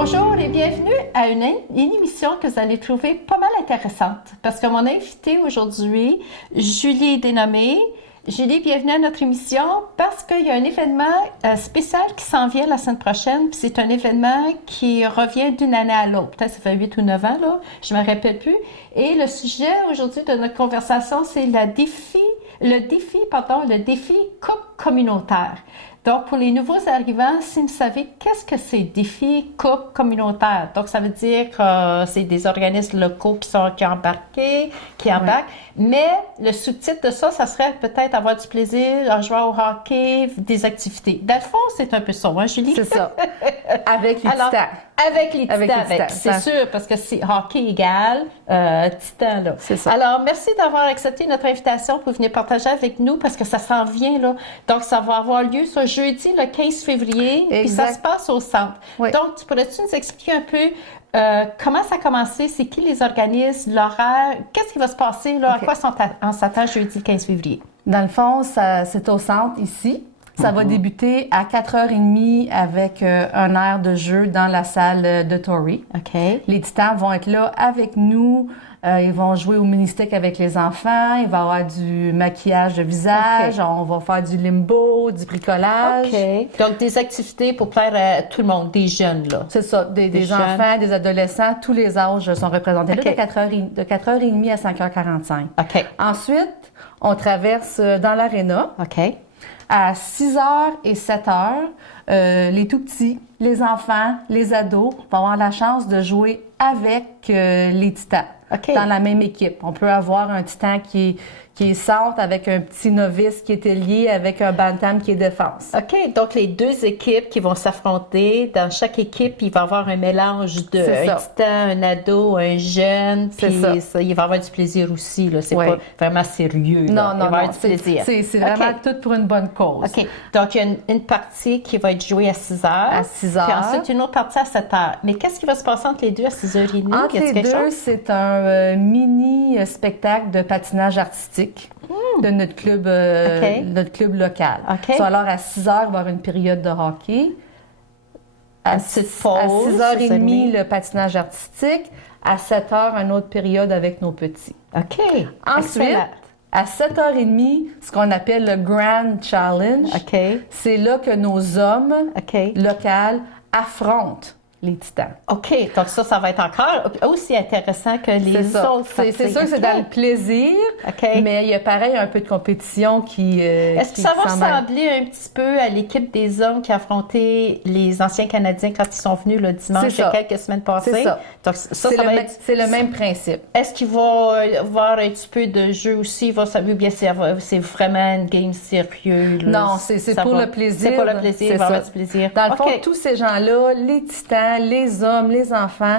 Bonjour et bienvenue à une émission que vous allez trouver pas mal intéressante parce que mon invitée aujourd'hui, Julie est dénommée. Julie, bienvenue à notre émission parce qu'il y a un événement spécial qui s'en vient la semaine prochaine. Puis c'est un événement qui revient d'une année à l'autre. Peut-être ça fait 8 ou 9 ans, là. Je ne me rappelle plus. Et le sujet aujourd'hui de notre conversation, c'est le défi couple communautaire. Donc, pour les nouveaux arrivants, si vous savez, qu'est-ce que c'est défi couple communautaire? Donc, ça veut dire que c'est des organismes locaux qui embarquent. Mais le sous-titre de ça serait peut-être avoir du plaisir en jouant au hockey, des activités. Dans le fond, c'est un peu ça, hein, Julie? C'est ça. Avec les titans. Avec les titans, c'est sûr, parce que c'est hockey égal titan, là. C'est ça. Alors, merci d'avoir accepté notre invitation pour venir partager avec nous, parce que ça s'en vient, là. Donc, ça va avoir lieu ce jeudi, le 15 février, puis ça se passe au centre. Oui. Donc, pourrais-tu nous expliquer un peu comment ça a commencé, c'est qui les organismes, l'horaire, qu'est-ce qui va se passer, là, à quoi on s'attend jeudi 15 février? Dans le fond, c'est au centre, ici. Ça va débuter à 4h30 avec un air de jeu dans la salle de Tory. OK. Les titans vont être là avec nous. Ils vont jouer au mini-stick avec les enfants. Il va y avoir du maquillage de visage. On va faire du limbo, du bricolage. OK. Donc, des activités pour plaire à tout le monde, des jeunes, là. C'est ça. Des enfants, des adolescents, tous les âges sont représentés là de 4h30 à 5h45. OK. Ensuite, on traverse dans l'aréna. OK. À 6h et 7h, les tout-petits, les enfants, les ados vont avoir la chance de jouer avec les titans dans la même équipe. On peut avoir un titan qui est centre avec un petit novice qui est lié avec un bantam qui est défense. OK, donc les deux équipes qui vont s'affronter, dans chaque équipe, il va y avoir un mélange de un titan, un ado, un jeune, puis ça, il va y avoir du plaisir aussi, là. C'est pas vraiment sérieux, là. Non, il va y avoir du plaisir. C'est vraiment tout pour une bonne cause. OK, donc il y a une partie qui va être jouée à 6h. À 6h. Puis ensuite, une autre partie à 7h. Mais qu'est-ce qui va se passer entre les deux à 6h30? Entre les deux, c'est un mini spectacle de patinage artistique. De notre club local. Okay. So, alors, à 6h, il va y avoir une période de hockey. À 6h30, le patinage artistique. À 7h, une autre période avec nos petits. OK. Ensuite, excellent. À 7h30, ce qu'on appelle le Grand Challenge, c'est là que nos hommes locaux affrontent les titans. OK. Donc ça va être encore aussi intéressant que les autres. C'est sûr que c'est dans le plaisir, mais il y a pareil un peu de compétition qui Est-ce que ça va ressembler un petit peu à l'équipe des hommes qui a affronté les anciens Canadiens quand ils sont venus le dimanche il y a quelques semaines passées? C'est ça. Donc c'est le même principe. Est-ce qu'il va y avoir un petit peu de jeu aussi? C'est vraiment une game sérieuse? Non, c'est pour le plaisir. C'est pour le plaisir, il va y avoir du plaisir. Dans le fond, tous ces gens-là, les titans, les hommes, les enfants,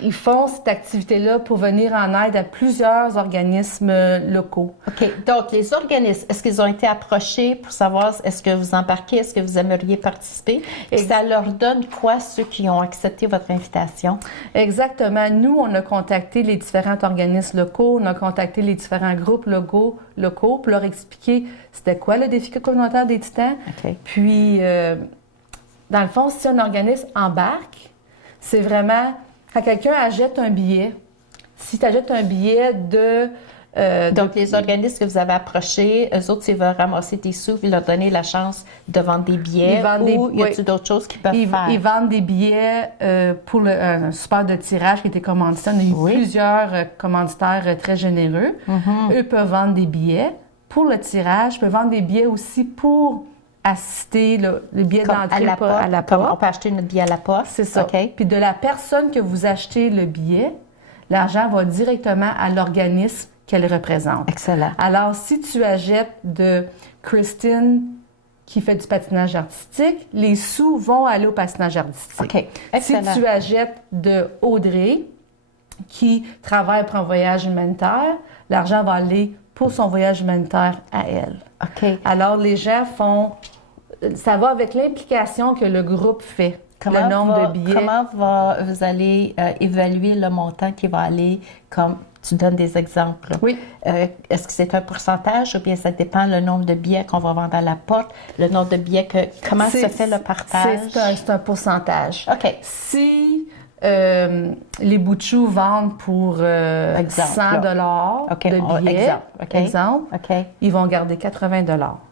ils font cette activité-là pour venir en aide à plusieurs organismes locaux. OK. Donc, les organismes, est-ce qu'ils ont été approchés pour savoir est-ce que vous embarquez, est-ce que vous aimeriez participer? Et ça leur donne quoi, ceux qui ont accepté votre invitation? Exactement. Nous, on a contacté les différents organismes locaux, on a contacté les différents groupes locaux pour leur expliquer c'était quoi le défi communautaire des titans. Puis, dans le fond, si un organisme embarque, c'est vraiment quand quelqu'un achète un billet. Si tu achètes un billet donc, les organismes que vous avez approchés, eux autres, ils veulent ramasser des sous, ils leur donner la chance de vendre des billets ou y a-t-il d'autres choses qu'ils peuvent faire? Ils vendent des billets pour un support de tirage qui était commandité. On a eu plusieurs commanditaires très généreux. Eux peuvent vendre des billets pour le tirage, peuvent vendre des billets aussi pour assister le billet d'entrée à la porte. On peut acheter notre billet à la poste. C'est ça. Puis de la personne que vous achetez le billet, l'argent va directement à l'organisme qu'elle représente. Excellent. Alors, si tu achètes de Christine qui fait du patinage artistique, les sous vont aller au patinage artistique. OK. Excellent. Si tu achètes de Audrey qui travaille pour un voyage humanitaire, l'argent va aller pour son voyage humanitaire à elle. OK. Alors, les gens ça va avec l'implication que le groupe fait. Le nombre de billets. Comment vous allez évaluer le montant qui va aller comme tu donnes des exemples. Oui. Est-ce que c'est un pourcentage ou bien ça dépend le nombre de billets qu'on va vendre à la porte, le nombre de billets comment se fait le partage? C'est un pourcentage. OK. Si les bouts de choux vendent pour 100 de billets, exemple, ils vont garder 80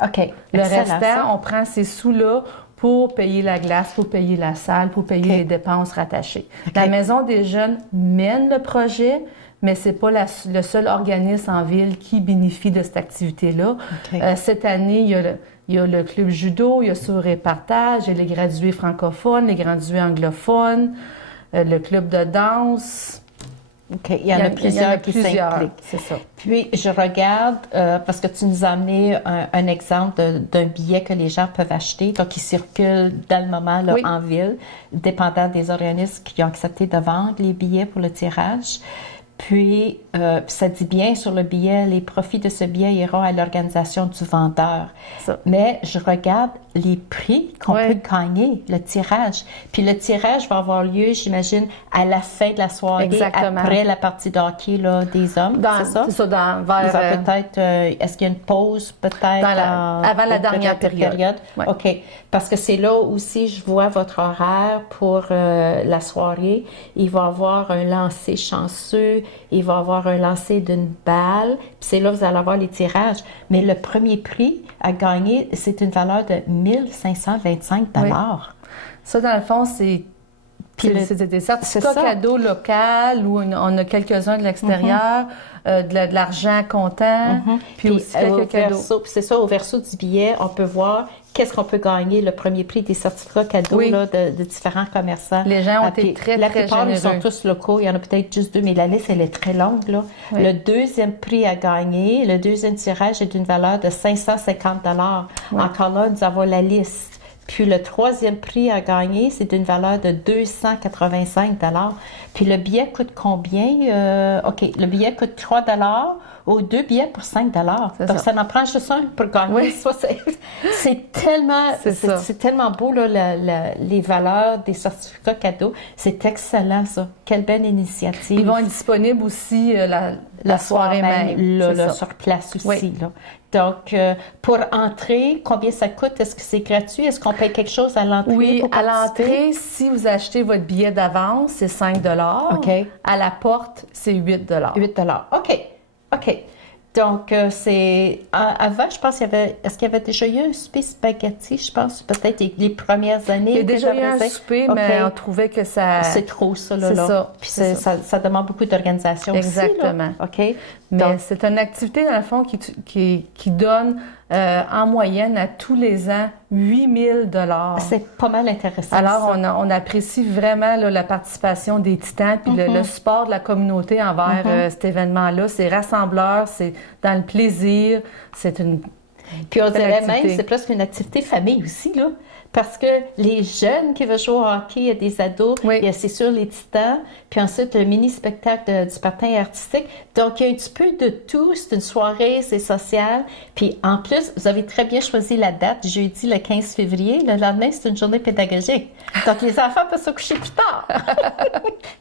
OK. Le restant, on prend ces sous-là pour payer la glace, pour payer la salle, pour payer les dépenses rattachées. La Maison des jeunes mène le projet, mais ce n'est pas le seul organisme en ville qui bénéficie de cette activité-là. Cette année, il y a le club judo, il y a Sourire et Partage, il y a les gradués francophones, les gradués anglophones, le club de danse. OK. Il y en a plusieurs qui s'impliquent. C'est ça. Puis, je regarde, parce que tu nous as amené un exemple d'un billet que les gens peuvent acheter, donc qui circule dans le moment là, en ville, dépendant des organismes qui ont accepté de vendre les billets pour le tirage. Puis, ça dit bien sur le billet, les profits de ce billet iront à l'organisation du vendeur. Mais je regarde les prix qu'on peut gagner, le tirage. Puis le tirage va avoir lieu, j'imagine, à la fin de la soirée, après la partie de hockey là, des hommes, c'est ça? C'est ça, peut-être, est-ce qu'il y a une pause peut-être? Avant la dernière période. Ouais. OK. Parce que c'est là aussi, je vois votre horaire pour la soirée. Il va y avoir un lancer chanceux, il va y avoir un lancer d'une balle, puis c'est là que vous allez avoir les tirages. Mais le premier prix à gagner, c'est une valeur de 1525 $. Ça, dans le fond, c'est des certificats cadeaux locaux où on a quelques-uns de l'extérieur, de l'argent comptant, puis aussi quelques cadeaux. C'est ça, au verso du billet, on peut voir qu'est-ce qu'on peut gagner, le premier prix des certificats cadeaux là, de différents commerçants. Les gens ont été très généreux. La plupart, ils sont tous locaux. Il y en a peut-être juste 2, mais la liste, elle est très longue. Là. Le deuxième prix à gagner, le deuxième tirage est d'une valeur de 550 $. Encore là, nous avons la liste. Puis le troisième prix à gagner, c'est d'une valeur de 285 $. Puis le billet coûte combien? OK, le billet coûte 3 $ ou 2 billets pour 5 $. Donc, ça en prend juste un pour gagner. C'est tellement beau, là, les valeurs des certificats cadeaux. C'est excellent, ça. Quelle belle initiative. Ils vont être disponibles aussi la soirée même. Là, sur place aussi. Là. Donc, pour entrer, combien ça coûte? Est-ce que c'est gratuit? Est-ce qu'on paye quelque chose à l'entrée? Oui, à l'entrée, si vous achetez votre billet d'avance, c'est 5 $. À la porte, c'est 8 $. 8 $. OK. Donc, c'est... Avant, je pense qu'il y avait... Est-ce qu'il y avait déjà eu un souper spaghetti, je pense? Peut-être les premières années. Il y a déjà eu un souper, mais on trouvait que ça... C'est trop, ça, là. C'est ça. Puis ça demande beaucoup d'organisation aussi, exactement. OK. Mais donc, c'est une activité, dans le fond, qui donne en moyenne à tous les ans 8 000 $. C'est pas mal intéressant. Alors, on apprécie vraiment là, la participation des Titans puis le support de la communauté envers cet événement-là. C'est rassembleur, c'est dans le plaisir, c'est une... Puis on dirait même, c'est presque une activité famille aussi, là. Parce que les jeunes qui veulent jouer au hockey, il y a des ados, il y a c'est sûr les Titans, puis ensuite le mini-spectacle du patin artistique. Donc, il y a un petit peu de tout. C'est une soirée, c'est social. Puis en plus, vous avez très bien choisi la date, jeudi le 15 février. Le lendemain, c'est une journée pédagogique. Donc, les enfants peuvent se coucher plus tard.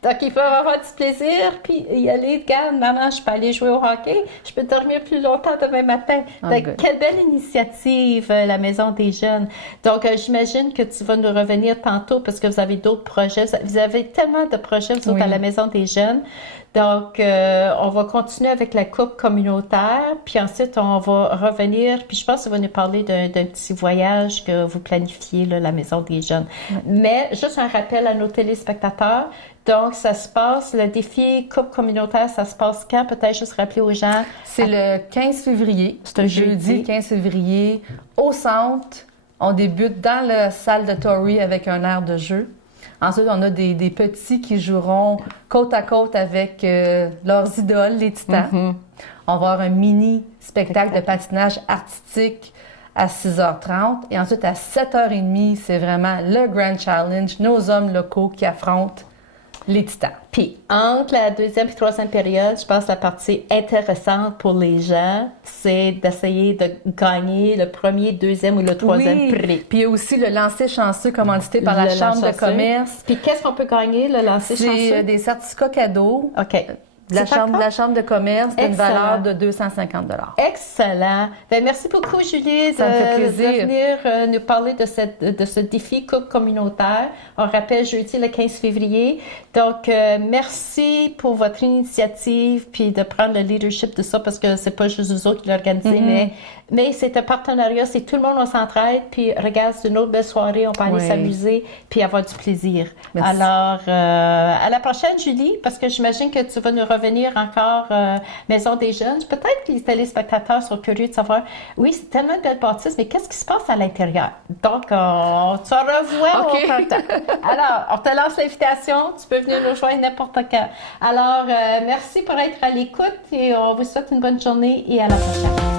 Donc, ils peuvent avoir du plaisir, puis y aller, regarde, maman, je peux aller jouer au hockey, je peux dormir plus longtemps demain matin. Donc, quelle belle initiative, la Maison des jeunes. Donc, j'imagine que tu vas nous revenir tantôt parce que vous avez d'autres projets. Vous avez tellement de projets, vous autres, à la Maison des jeunes. Donc, on va continuer avec la coupe communautaire, puis ensuite, on va revenir, puis je pense que ça va nous parler d'un petit voyage que vous planifiez, là, la Maison des jeunes. Mais, juste un rappel à nos téléspectateurs, donc, ça se passe, le défi coupe communautaire, ça se passe quand? Peut-être juste rappeler aux gens. C'est le 15 février. C'est un jeudi 15 février, au centre. On débute dans la salle de Tory avec un air de jeu. Ensuite, on a des petits qui joueront côte à côte avec leurs idoles, les Titans. On va avoir un mini spectacle de patinage artistique à 6h30. Et ensuite, à 7h30, c'est vraiment le Grand Challenge, nos hommes locaux qui affrontent les Titans. Puis, entre la deuxième et troisième période, je pense que la partie intéressante pour les gens, c'est d'essayer de gagner le premier, deuxième ou le troisième prix. Puis, il y a aussi le lancer chanceux commandité par la Chambre de commerce. Puis, qu'est-ce qu'on peut gagner, le lancer chanceux? C'est des certificats cadeaux. OK. La chambre de commerce d'une valeur de 250 $. Excellent. Ben, merci beaucoup, Julie, Ça me fait plaisir. de venir nous parler de ce défi couple communautaire. On rappelle jeudi le 15 février. Donc, merci pour votre initiative puis de prendre le leadership de ça parce que c'est pas juste vous autres qui l'organisez, mais c'est un partenariat, c'est tout le monde, on s'entraide, puis regarde, c'est une autre belle soirée, on peut aller s'amuser puis avoir du plaisir. Merci. Alors, à la prochaine, Julie, parce que j'imagine que tu vas nous revenir encore Maison des Jeunes. Peut-être que les téléspectateurs sont curieux de savoir, oui, c'est tellement de belles bâtisses, mais qu'est-ce qui se passe à l'intérieur? Donc, tu en revois au printemps. Alors, on te lance l'invitation, tu peux venir nous joindre n'importe quand. Alors, merci pour être à l'écoute et on vous souhaite une bonne journée et à la prochaine.